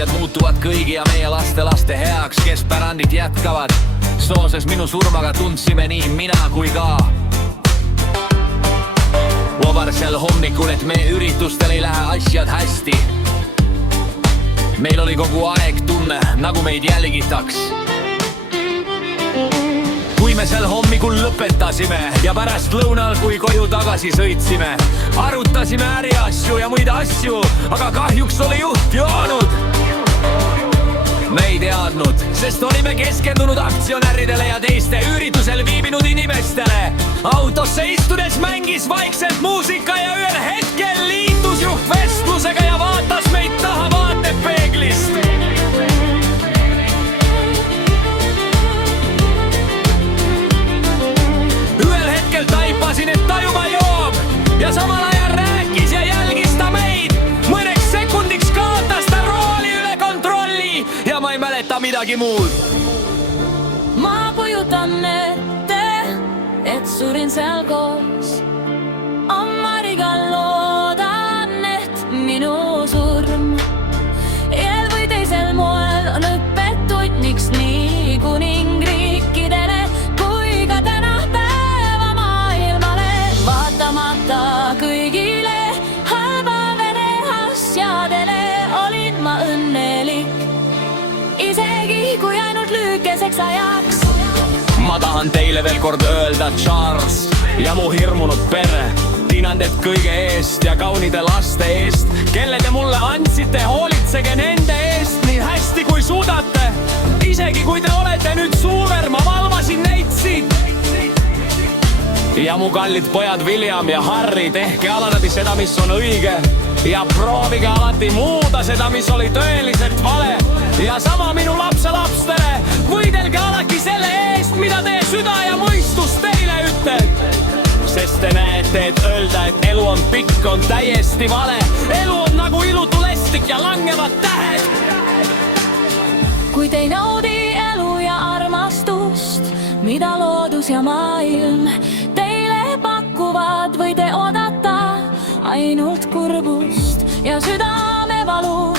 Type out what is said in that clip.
asjad muutuvad kõigi ja meie lastelaste heaks, kes pärandit jätkavad. Seoses minu surmaga tundsime nii mina kui ka vabarsel hommikul, et meie üritustel ei lähe asjad hästi. Meil oli kogu aeg tunne, nagu meid jälgitaks. Kui me sel hommikul lõpetasime ja pärast lõunal, kui koju tagasi sõitsime, arutasime äriasju ja muid asju, aga kahjuks oli juht joonud. Me ei teadnud, sest olime keskendunud aktsionäridele ja teiste üritusel viibinud inimestele. Autosse istudes mängis vaikselt muusika ja ühel hetkel liitus juht vestlusega ja vaatas meid taha vaatepeeglist. Ühel hetkel taipasin, et ta juba joob ja samal ajal rääkis ja jälgis ta meid. Mõneks sekundiks kaotas ta rooli üle kontrolli ja ma ei mäleta midagi muud. Ma kujutan ette, et surin seal koos Ammariga, loodan, et minu surm eel või teisel moel on õppetunniks nii kuningriikidele kui ka tänapäeva maailmale. Vaatamata kõigile halvavene asjadele olin ma õnnelik, isegi kui ainult lühikeseks ajaks. Ma tahan teile veel kord öelda, Charles ja mu hirmunud pere, tänan teid kõige eest ja kaunide laste eest, kelle te mulle andsite. Hoolitsege nende eest nii hästi kui suudate. Isegi kui te olete nüüd suurer, ma valvasin neid siit. Ja mu kallid pojad William ja Harry, tehke alati seda, mis on õige ja proovige alati muuda seda, mis oli tõeliselt vale. Ja sama minu lapselapstele, võidelge alati selle eest, mida teie süda ja mõistus teile ütleb. Sest te näete, et öelda, et elu on pikk, on täiesti vale. Elu on nagu ilutu lestik ja langevad tähed. Kui te ei naudi elu ja armastust, mida loodus ja maailm teile pakuvad, või te oodata ainult kurbust ja südamevalu,